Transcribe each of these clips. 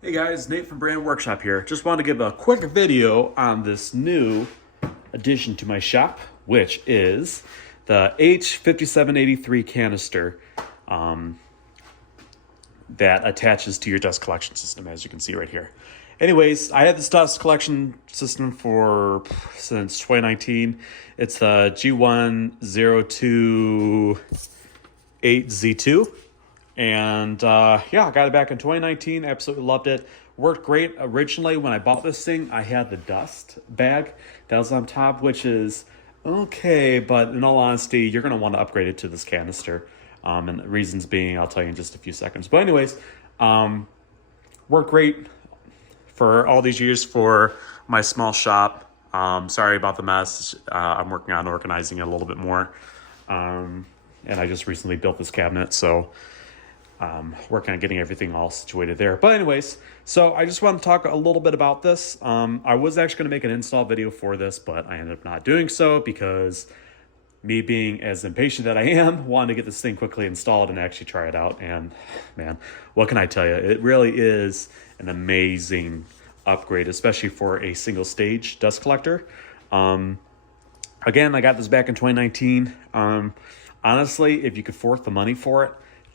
Hey guys, Nate from Brandt Workshop here. Just wanted to give a quick video on this new addition to my shop, which is the H5783 canister that attaches to your dust collection system, as you can see right here. Anyways, I had this dust collection system since 2019. It's the G1028Z2. And yeah, I got it back in 2019. Absolutely loved it. Worked great. Originally, when I bought this thing, I had the dust bag that was on top, which is okay. But in all honesty, you're going to want to upgrade it to this canister. And the reasons being, I'll tell you in just a few seconds. But anyways, worked great for all these years for my small shop. Sorry about the mess. I'm working on organizing it a little bit more. And I just recently built this cabinet, so working on getting everything all situated there. But anyways, so I just want to talk a little bit about this. I was actually going to make an install video for this, but I ended up not doing so because me being as impatient that I am, wanted to get this thing quickly installed and actually try it out. And man, what can I tell you? It really is an amazing upgrade, especially for a single stage dust collector. Again, I got this back in 2019. Honestly, if you could fork the money for it,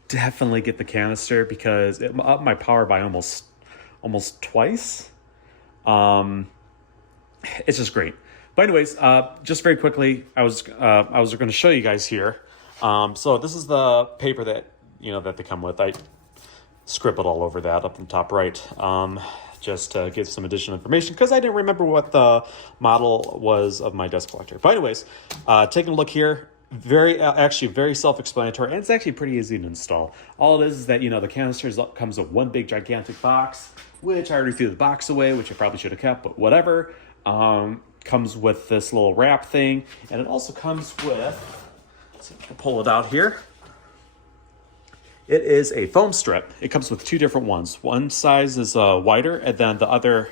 definitely get the canister because it upped my power by almost twice. It's just great. But anyways, just very quickly, I was going to show you guys here. So this is the paper that that they come with. I scribbled all over that up in the top right, just to give some additional information because I didn't remember what the model was of my dust collector. But anyways, taking a look here. Actually very self-explanatory, and it's actually pretty easy to install. All it is that the canister comes with one big gigantic box, which I already threw the box away, which I probably should have kept, but whatever. Comes with this little wrap thing, and it also comes with, let's see if I can pull it out here. It is a foam strip. It comes with two different ones. One size is wider, and then the other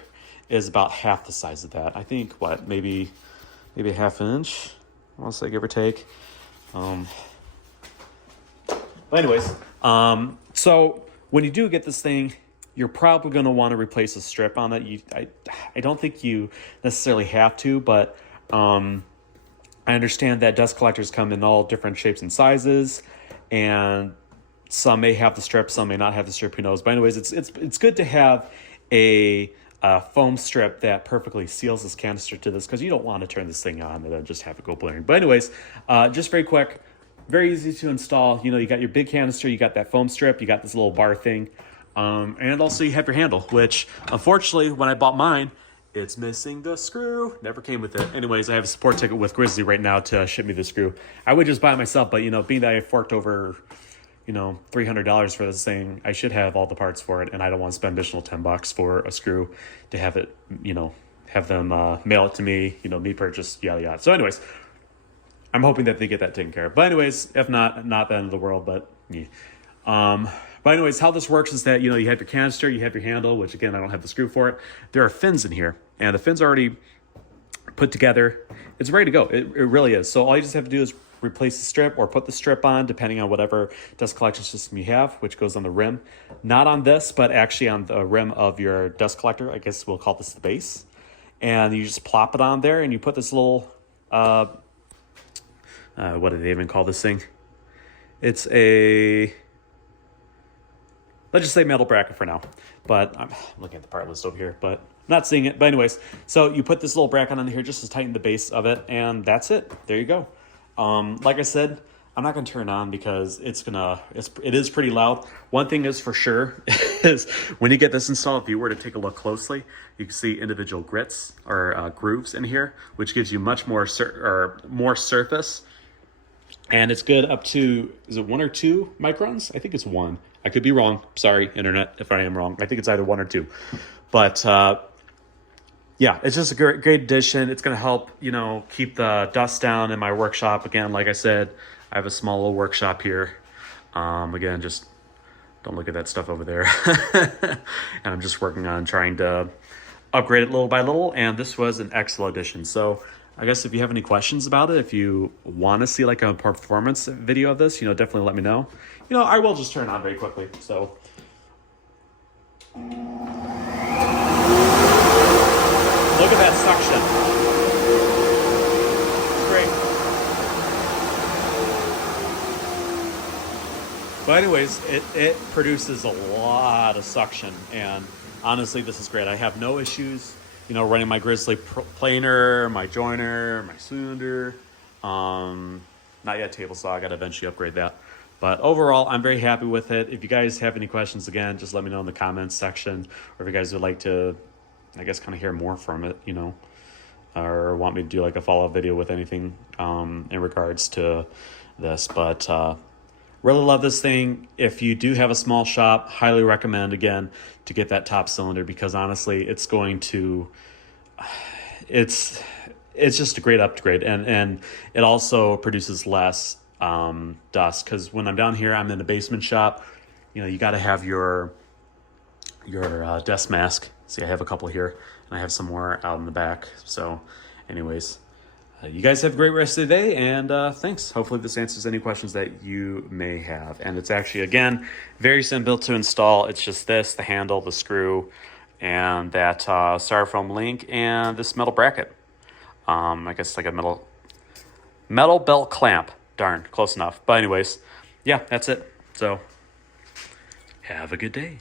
is about half the size of that. I think maybe half an inch, I want to say, give or take. But anyways, so when you do get this thing, you're probably going to want to replace a strip on it. I don't think you necessarily have to, but I understand that dust collectors come in all different shapes and sizes, and some may have the strip, some may not have the strip. Who knows? But anyways, it's good to have a foam strip that perfectly seals this canister to this, because you don't want to turn this thing on and then just have it go blaring. But anyways, just very quick, very easy to install. You got your big canister, you got that foam strip, you got this little bar thing, and also you have your handle, which unfortunately when I bought mine, it's missing the screw. Never came with it. Anyways, I have a support ticket with Grizzly right now to ship me the screw. I would just buy it myself, but being that I forked over $300 for this thing, I should have all the parts for it, and I don't want to spend additional $10 for a screw to have it, have them mail it to me, me purchase, yada yada. So anyways, I'm hoping that they get that taken care of. But anyways, if not the end of the world, but yeah. But anyways, how this works is that you have your canister, you have your handle, which again I don't have the screw for it. There are fins in here, and the fins are already put together. It's ready to go. It really is. So all you just have to do is replace the strip or put the strip on, depending on whatever dust collection system you have, which goes on the rim. Not on this, but actually on the rim of your dust collector. I guess we'll call this the base. And you just plop it on there, and you put this little, what do they even call this thing? It's a, let's just say metal bracket for now. But I'm looking at the part list over here, but I'm not seeing it. But anyways, so you put this little bracket on here just to tighten the base of it, and that's it. There you go. Like I said, I'm not going to turn it on because it is pretty loud. One thing is for sure is when you get this installed, if you were to take a look closely, you can see individual grits or grooves in here, which gives you much more more surface. And it's good up to, is it 1 or 2 microns? I think it's 1. I could be wrong. Sorry, internet, if I am wrong. I think it's either 1 or 2. But yeah, it's just a great addition. It's going to help, keep the dust down in my workshop. Again, like I said, I have a small little workshop here. Again, just don't look at that stuff over there. And I'm just working on trying to upgrade it little by little. And this was an excellent addition. So I guess if you have any questions about it, if you want to see like a performance video of this, definitely let me know. I will just turn it on very quickly. So anyways, it produces a lot of suction, and honestly, this is great. I have no issues, running my Grizzly planer, my joiner, my cylinder. Not yet table saw. I got to eventually upgrade that. But overall, I'm very happy with it. If you guys have any questions, again, just let me know in the comments section. Or if you guys would like to, I guess, kind of hear more from it, or want me to do like a follow-up video with anything in regards to this. But really love this thing. If you do have a small shop, highly recommend, again, to get that top cylinder, because honestly, it's just a great upgrade, and it also produces less dust, because when I'm down here, I'm in a basement shop. You got to have your desk mask. See, I have a couple here, and I have some more out in the back. So anyways, you guys have a great rest of the day, and thanks. Hopefully this answers any questions that you may have. And it's actually, again, very simple to install. It's just this, the handle, the screw, and that styrofoam link, and this metal bracket. I guess like a metal belt clamp. Darn, close enough. But anyways, yeah, that's it. So have a good day.